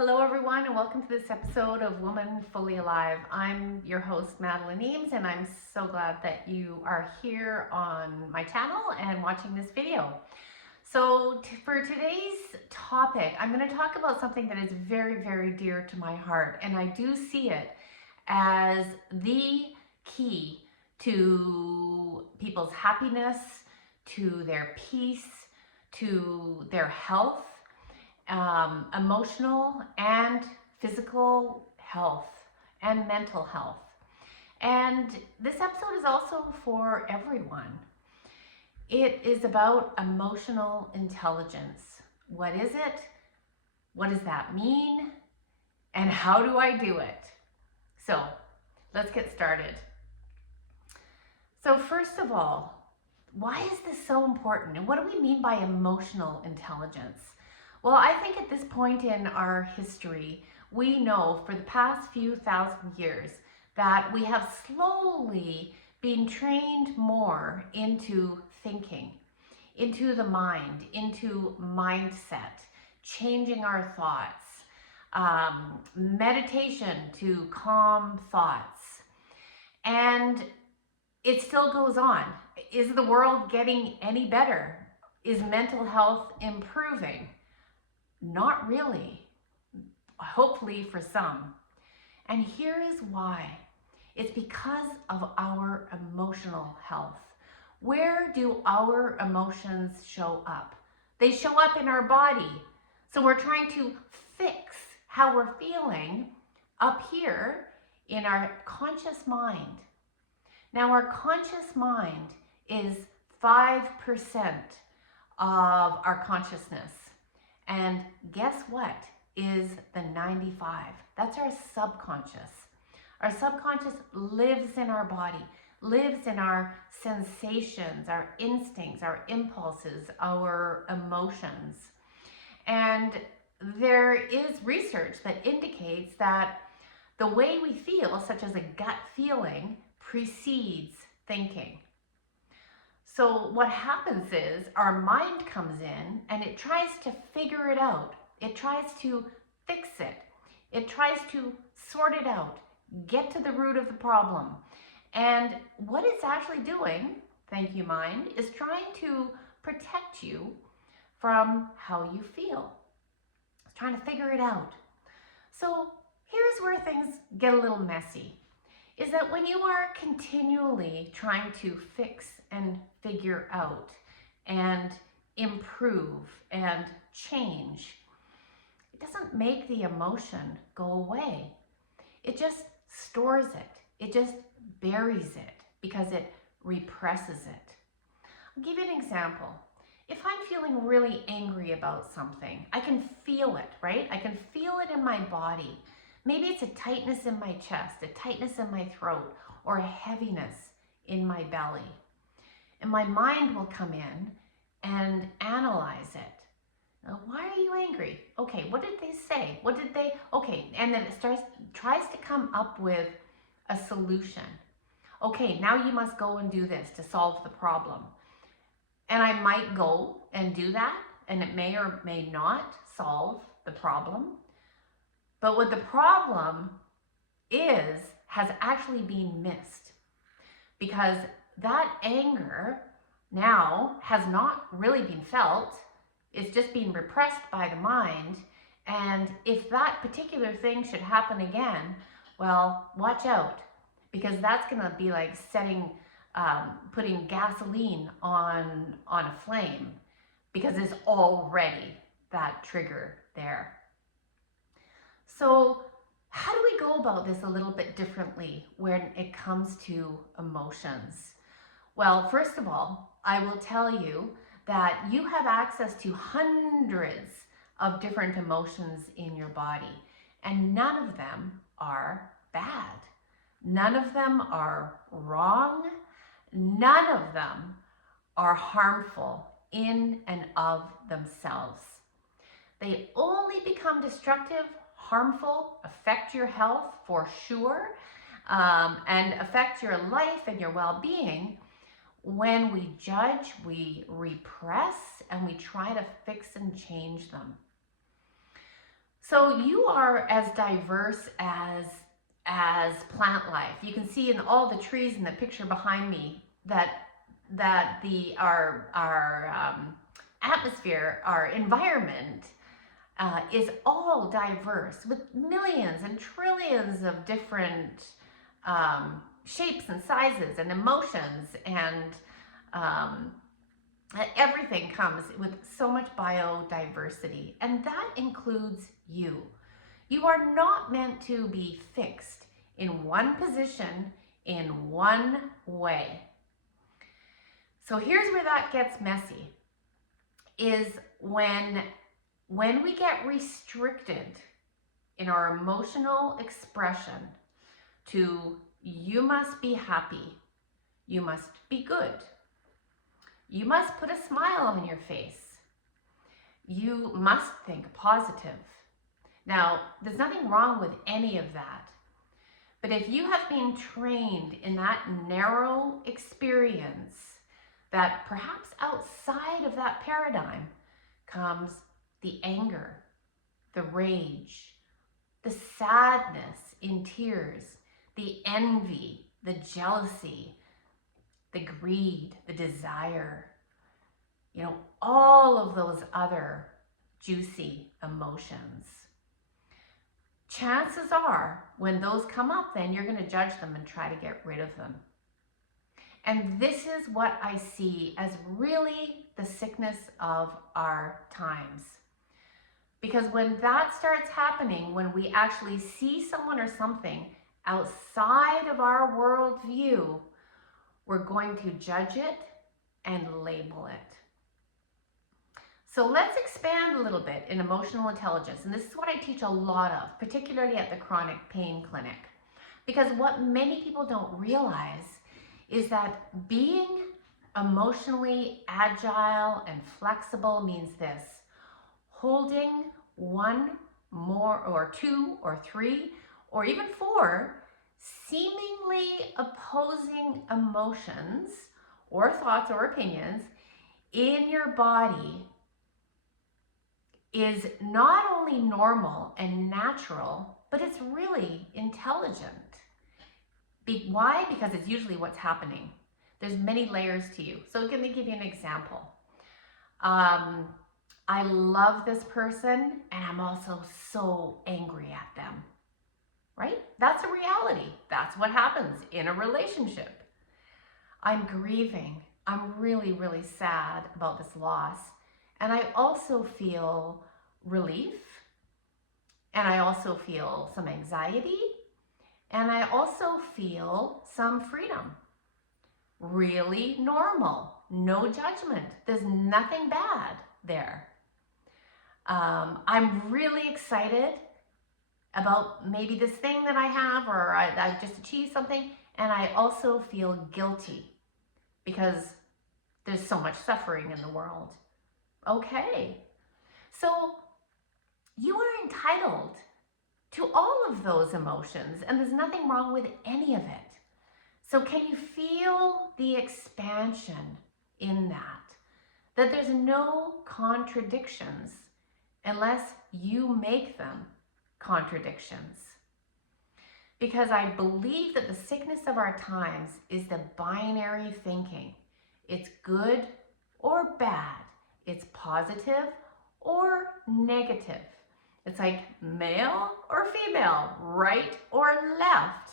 Hello everyone and welcome to this episode of Woman Fully Alive. I'm your host Madeline Eames and I'm so glad that you are here on my channel and watching this video. So for today's topic, I'm going to talk about something that is very, very dear to my heart, and I do see it as the key to people's happiness, to their peace, to their health, emotional and physical health and mental health. And this episode is also for everyone. It is about emotional intelligence. What is it? What does that mean? And how do I do it? So let's get started. So first of all, why is this so important? And what do we mean by emotional intelligence? Well, I think at this point in our history, we know for the past few thousand years that we have slowly been trained more into thinking, into the mind, into mindset, changing our thoughts, meditation to calm thoughts. And it still goes on. Is the world getting any better? Is mental health improving? Not really, hopefully for some. And here is why. It's because of our emotional health. Where do our emotions show up? They show up in our body. So we're trying to fix how we're feeling up here in our conscious mind. Now, our conscious mind is 5% of our consciousness. And guess what is the 95? That's our subconscious. Our subconscious lives in our body, lives in our sensations, our instincts, our impulses, our emotions. And there is research that indicates that the way we feel, such as a gut feeling, precedes thinking. So what happens is our mind comes in and it tries to figure it out. It tries to fix it. It tries to sort it out, get to the root of the problem. And what it's actually doing, thank you mind, is trying to protect you from how you feel. It's trying to figure it out. So here's where things get a little messy. Is that when you are continually trying to fix and figure out and improve and change, it doesn't make the emotion go away. It just stores it. It just buries it because it represses it. I'll give you an example. If I'm feeling really angry about something, I can feel it, right? I can feel it in my body. Maybe it's a tightness in my chest, a tightness in my throat, or a heaviness in my belly. And my mind will come in and analyze it. Now, why are you angry? Okay, what did they say? Okay, and then it tries to come up with a solution. Okay, now you must go and do this to solve the problem. And I might go and do that, and it may or may not solve the problem. But what the problem is has actually been missed, because that anger now has not really been felt. It's just been repressed by the mind. And if that particular thing should happen again, well, watch out, because that's going to be like putting gasoline on a flame, because there's already that trigger there. So how do we go about this a little bit differently when it comes to emotions? Well, first of all, I will tell you that you have access to hundreds of different emotions in your body, and none of them are bad. None of them are wrong. None of them are harmful in and of themselves. They only become destructive, harmful, affect your health for sure, and affect your life and your well-being when we judge, we repress, and we try to fix and change them. So you are as diverse as plant life. You can see in all the trees in the picture behind me that our atmosphere, our environment, is all diverse with millions and trillions of different shapes and sizes and emotions, and um, everything comes with so much biodiversity, and that includes you. You are not meant to be fixed in one position in one way. So here's where that gets messy, is when we get restricted in our emotional expression to you must be happy, you must be good, you must put a smile on your face, you must think positive. Now, there's nothing wrong with any of that. But if you have been trained in that narrow experience, that perhaps outside of that paradigm comes the anger, the rage, the sadness in tears, the envy, the jealousy, the greed, the desire, all of those other juicy emotions. Chances are when those come up, then you're going to judge them and try to get rid of them. And this is what I see as really the sickness of our times. Because when that starts happening, when we actually see someone or something outside of our worldview, we're going to judge it and label it. So let's expand a little bit in emotional intelligence. And this is what I teach a lot of, particularly at the chronic pain clinic. Because what many people don't realize is that being emotionally agile and flexible means this: holding one, more, or two, or three, or even four seemingly opposing emotions or thoughts or opinions in your body is not only normal and natural, but it's really intelligent. Why? Because it's usually what's happening. There's many layers to you. So let me give you an example. I love this person and I'm also so angry at them, right? That's a reality. That's what happens in a relationship. I'm grieving. I'm really, really sad about this loss. And I also feel relief, and I also feel some anxiety, and I also feel some freedom. Really normal, no judgment. There's nothing bad there. I'm really excited about maybe this thing that I have, or I just achieved something, and I also feel guilty because there's so much suffering in the world. Okay, so you are entitled to all of those emotions, and there's nothing wrong with any of it. So can you feel the expansion in that? That there's no contradictions unless you make them contradictions. Because I believe that the sickness of our times is the binary thinking. It's good or bad. It's positive or negative. It's like male or female, right or left.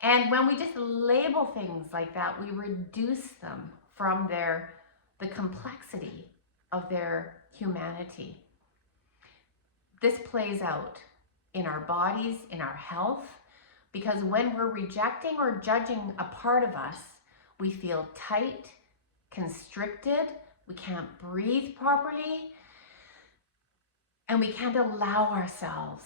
And when we just label things like that, we reduce them from the complexity of their humanity. This plays out in our bodies, in our health, because when we're rejecting or judging a part of us, we feel tight, constricted, we can't breathe properly, and we can't allow ourselves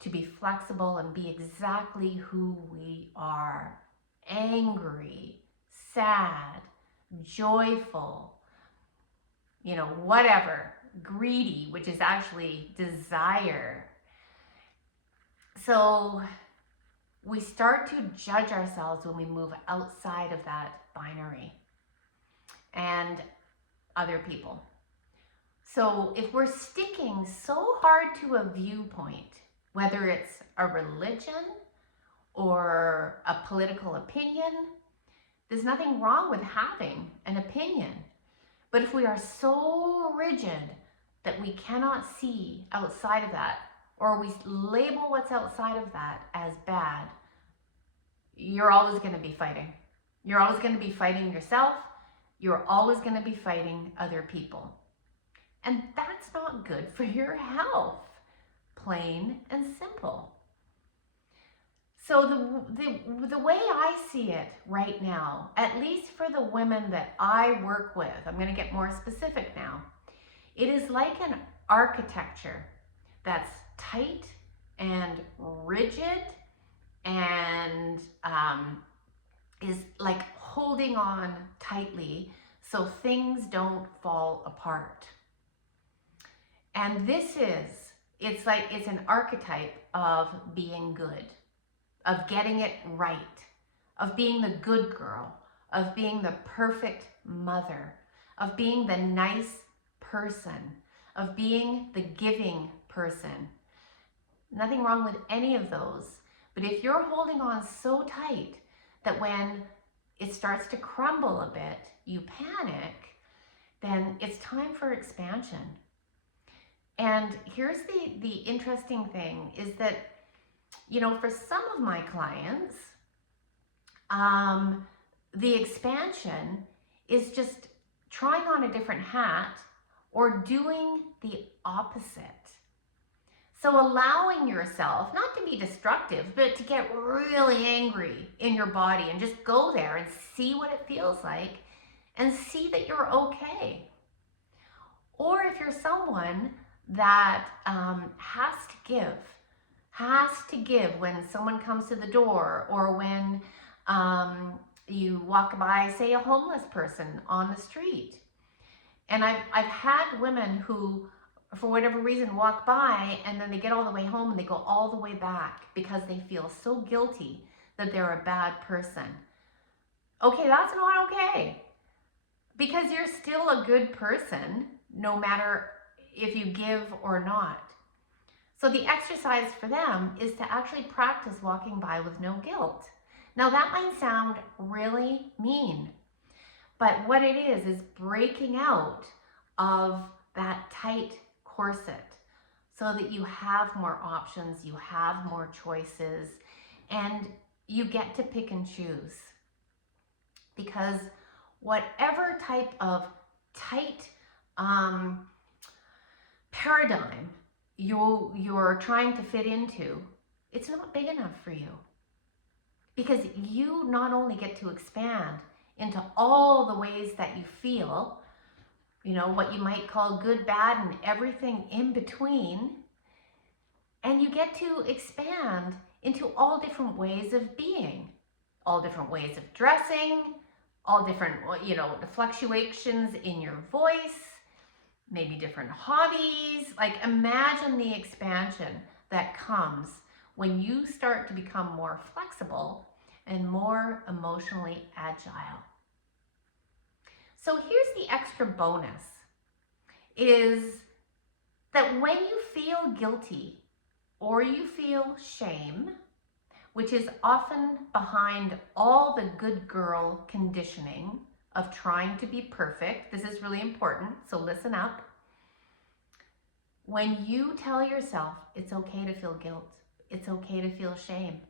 to be flexible and be exactly who we are. Angry, sad, joyful, whatever. Greedy, which is actually desire. So we start to judge ourselves when we move outside of that binary and other people. So if we're sticking so hard to a viewpoint, whether it's a religion or a political opinion, there's nothing wrong with having an opinion. But if we are so rigid that we cannot see outside of that, or we label what's outside of that as bad, you're always going to be fighting. You're always going to be fighting yourself. You're always going to be fighting other people. And that's not good for your health, plain and simple. So the way I see it right now, at least for the women that I work with, I'm going to get more specific now. It is like an architecture that's tight and rigid and is like holding on tightly so things don't fall apart. And it's an archetype of being good, of getting it right, of being the good girl, of being the perfect mother, of being the nice person, of being the giving person. Nothing wrong with any of those. But if you're holding on so tight that when it starts to crumble a bit, you panic, then it's time for expansion. And here's the interesting thing is that, you know, for some of my clients, the expansion is just trying on a different hat or doing the opposite. So allowing yourself not to be destructive, but to get really angry in your body and just go there and see what it feels like and see that you're okay. Or if you're someone that has to give when someone comes to the door, or when you walk by, say, a homeless person on the street. And I've had women who, for whatever reason, walk by and then they get all the way home and they go all the way back because they feel so guilty that they're a bad person. Okay, that's not okay. Because you're still a good person, no matter if you give or not. So the exercise for them is to actually practice walking by with no guilt. Now that might sound really mean, but what it is breaking out of that tight corset so that you have more options, you have more choices, and you get to pick and choose. Because whatever type of tight paradigm you're trying to fit into, it's not big enough for you. Because you not only get to expand into all the ways that you feel, you know, what you might call good, bad, and everything in between, and you get to expand into all different ways of being, all different ways of dressing, all different, you know, the fluctuations in your voice, maybe different hobbies. Like, imagine the expansion that comes when you start to become more flexible and more emotionally agile. So here's the extra bonus, is that when you feel guilty or you feel shame, which is often behind all the good girl conditioning of trying to be perfect. This is really important, so listen up. When you tell yourself it's okay to feel guilt, it's okay to feel shame,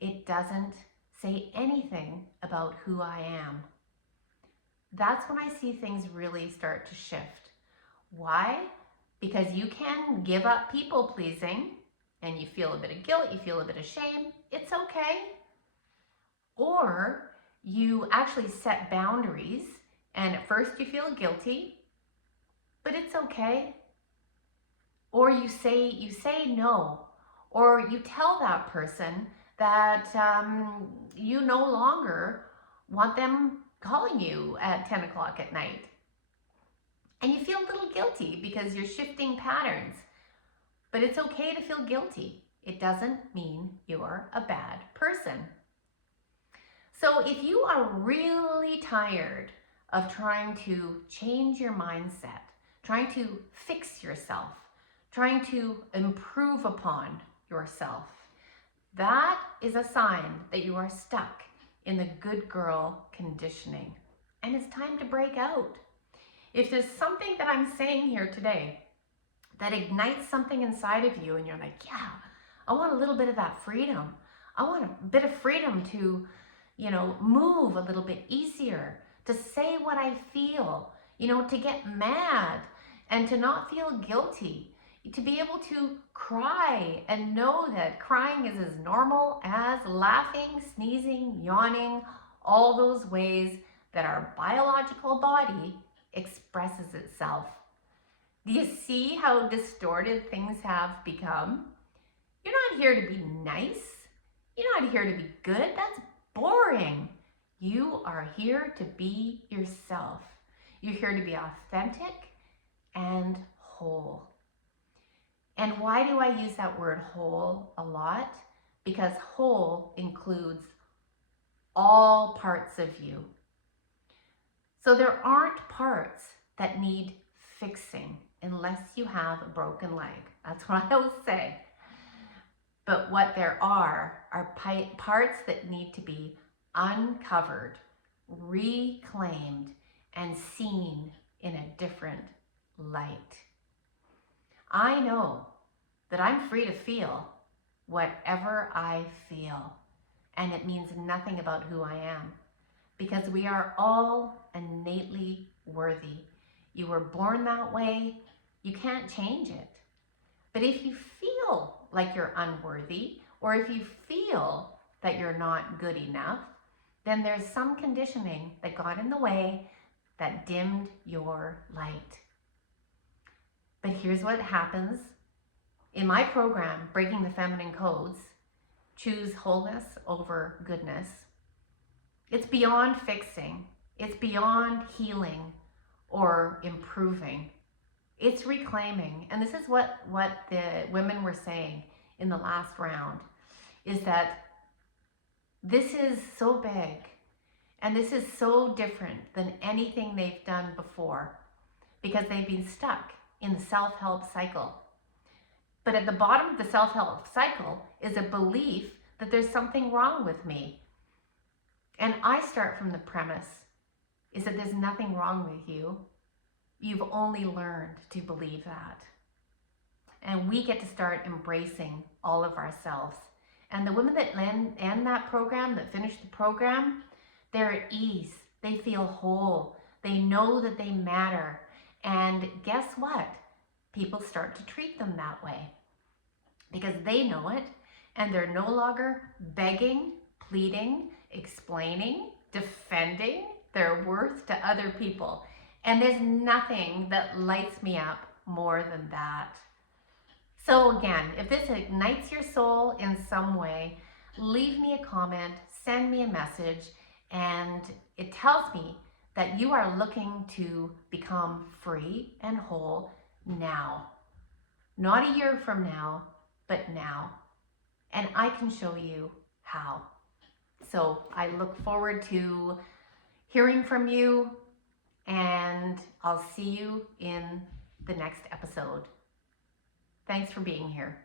it doesn't say anything about who I am. That's when I see things really start to shift. Why? Because you can give up people pleasing and you feel a bit of guilt, you feel a bit of shame, it's okay. Or you actually set boundaries and at first you feel guilty, but it's okay. Or you say no, or you tell that person that you no longer want them calling you at 10 o'clock at night. And you feel a little guilty because you're shifting patterns. But it's okay to feel guilty. It doesn't mean you're a bad person. So if you are really tired of trying to change your mindset, trying to fix yourself, trying to improve upon yourself. That is a sign that you are stuck in the good girl conditioning. And it's time to break out. If there's something that I'm saying here today that ignites something inside of you and you're like, yeah, I want a little bit of that freedom. I want a bit of freedom to, move a little bit easier, to say what I feel, to get mad and to not feel guilty, to be able to cry and know that crying is as normal as laughing, sneezing, yawning, all those ways that our biological body expresses itself. Do you see how distorted things have become? You're not here to be nice. You're not here to be good. That's boring. You are here to be yourself. You're here to be authentic and whole. And why do I use that word whole a lot? Because whole includes all parts of you. So there aren't parts that need fixing unless you have a broken leg. That's what I will say. But what there are parts that need to be uncovered, reclaimed, and seen in a different light. I know that I'm free to feel whatever I feel, and it means nothing about who I am, because we are all innately worthy. You were born that way. You can't change it. But if you feel like you're unworthy, or if you feel that you're not good enough, then there's some conditioning that got in the way that dimmed your light. But here's what happens. In my program, Breaking the Feminine Codes, Choose Wholeness Over Goodness, it's beyond fixing. It's beyond healing or improving. It's reclaiming. And this is what the women were saying in the last round, is that this is so big and this is so different than anything they've done before, because they've been stuck in the self-help cycle. But at the bottom of the self-help cycle is a belief that there's something wrong with me. And I start from the premise is that there's nothing wrong with you. You've only learned to believe that. And we get to start embracing all of ourselves. And the women that end that program, that finish the program, they're at ease. They feel whole. They know that they matter. And guess what? People start to treat them that way because they know it, and they're no longer begging, pleading, explaining, defending their worth to other people. And there's nothing that lights me up more than that. So again, if this ignites your soul in some way, leave me a comment, send me a message, and it tells me that you are looking to become free and whole now. Not a year from now, but now. And I can show you how. So I look forward to hearing from you, and I'll see you in the next episode. Thanks for being here.